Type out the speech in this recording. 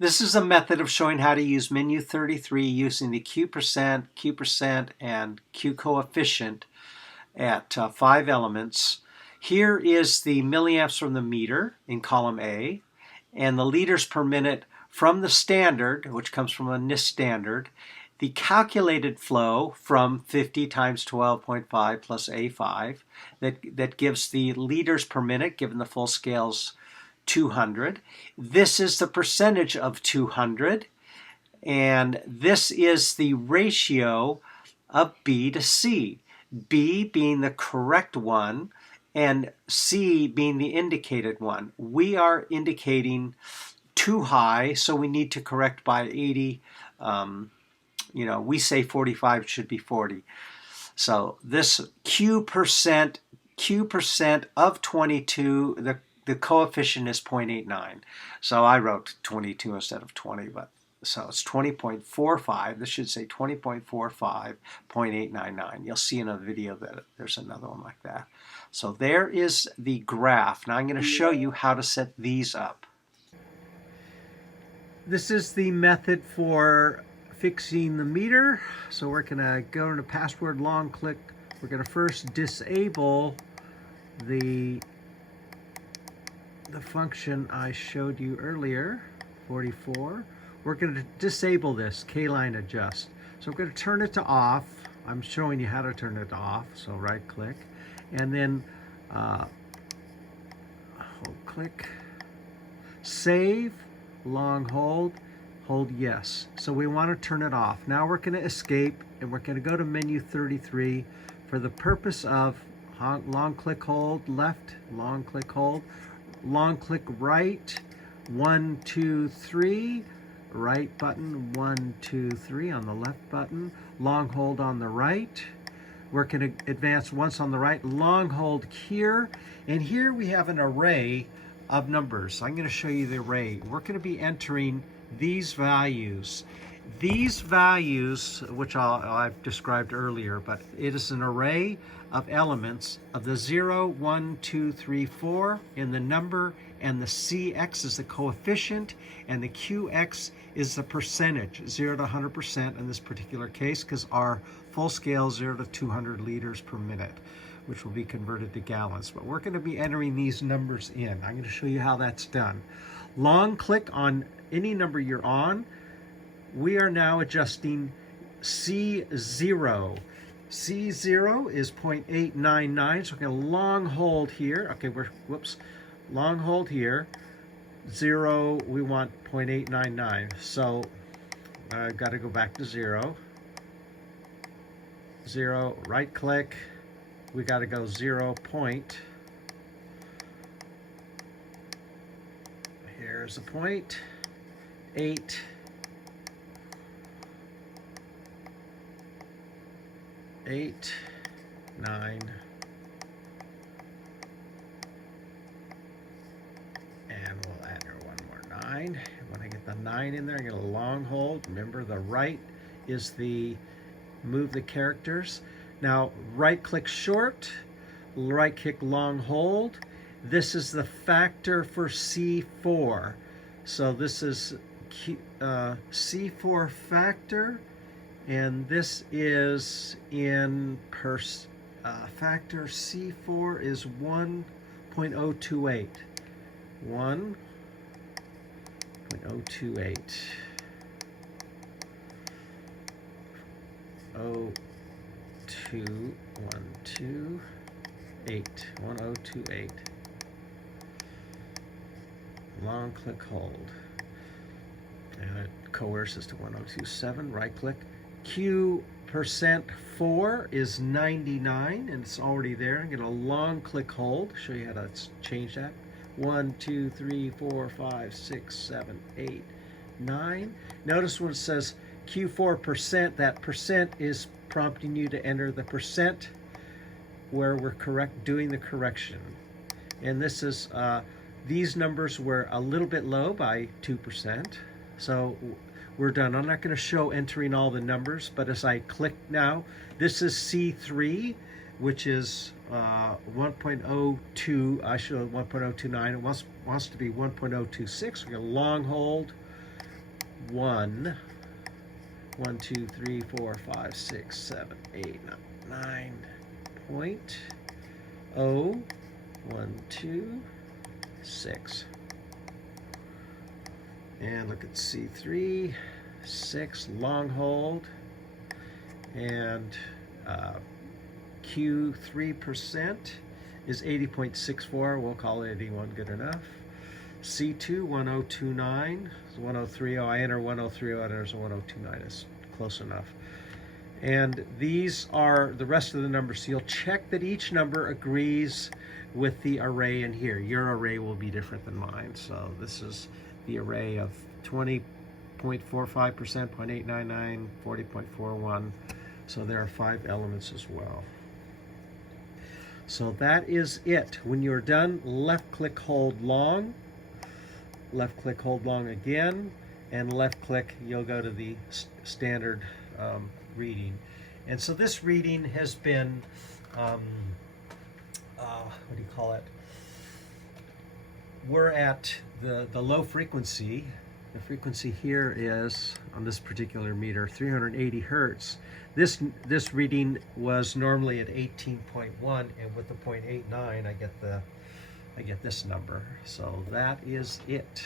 This is a method of showing how to use menu 33 using the Q%, and Q coefficient at 5 elements. Here is the milliamps from the meter in column A, and the liters per minute from the standard, which comes from a NIST standard, the calculated flow from 50 times 12.5 plus A5 that gives the liters per minute, given the full scales 200. This is the percentage of 200, and this is the ratio of B to C. B being the correct one and C being the indicated one. We are indicating too high, so we need to correct by 80. We say 45 should be 40. So this Q% of 22, the coefficient is 0.89. So I wrote 22 instead of 20, but so it's 20.45. This should say 20.45, 0.899. You'll see in a video that there's another one like that. So there is the graph. Now I'm going to show you how to set these up. This is the method for fixing the meter. So we're going to go into password long click. We're going to first disable the function I showed you earlier, 44. We're going to disable this K-line adjust. So I'm going to turn it to off. I'm showing you how to turn it off. So right click and then hold click, save, long hold yes. So we want to turn it off. Now we're going to escape and we're going to go to menu 33 for the purpose of long click hold left, long click hold, long click right, 1, 2, 3, right button, 1, 2, 3 on the left button, long hold on the right. We're going to advance once on the right, long hold here, and here we have an array of numbers. So I'm going to show you the array. We're going to be entering these values. These values, which I've described earlier, but it is an array of elements of the 0, 1, 2, 3, 4 in the number, and the CX is the coefficient, and the QX is the percentage, 0 to 100% in this particular case, because our full scale 0 to 200 liters per minute, which will be converted to gallons. But we're going to be entering these numbers in. I'm going to show you how that's done. Long click on any number you're on. We are now adjusting C0. C0 is 0.899, so we're going to long hold here. Okay, long hold here. 0, we want 0.899. So I've got to go back to 0. 0, right click. We got to go 0 point. Here's a point. 8. 8, 9, and we'll add one more 9. When I get the 9 in there, I get a long hold. Remember, the right is the move the characters. Now, right click short, right click long hold. This is the factor for C4. So this is C4 factor. And this is in factor C4 is 1.028. 1.028. 1028. Long click hold. And it coerces to 1027. Right click. Q%4 is 99, and it's already there. I'm going to long click hold, show you how to change that. 1, 2, 3, 4, 5, 6, 7, 8, 9. Notice when it says Q4%, that percent is prompting you to enter the percent where we're doing the correction. And this is, these numbers were a little bit low by 2%. So we're done. I'm not going to show entering all the numbers, but as I click now, this is C3, which is 1.02. I showed 1.029. It wants to be 1.026. We're going to long hold. 1, 1, 2, 3, 4, 5, 6, 7, 8, 9.0, 1, 2, 6. And look at C3, 6, long hold, and Q3% is 80.64. We'll call it 81, good enough. C2, 1029, 1030. I enter 1030, enters 1029 is close enough. And these are the rest of the numbers. So you'll check that each number agrees with the array in here. Your array will be different than mine. So this is the array of 20.45%, 0.899, 40.41. So there are 5 elements as well. So that is it. When you're done, left click, hold long, left click, hold long again, and left click, you'll go to the standard reading. And so this reading has been, what do you call it? We're at the low frequency. The frequency here is, on this particular meter, 380 hertz. This reading was normally at 18.1, and with the 0.89, I get this number. So that is it.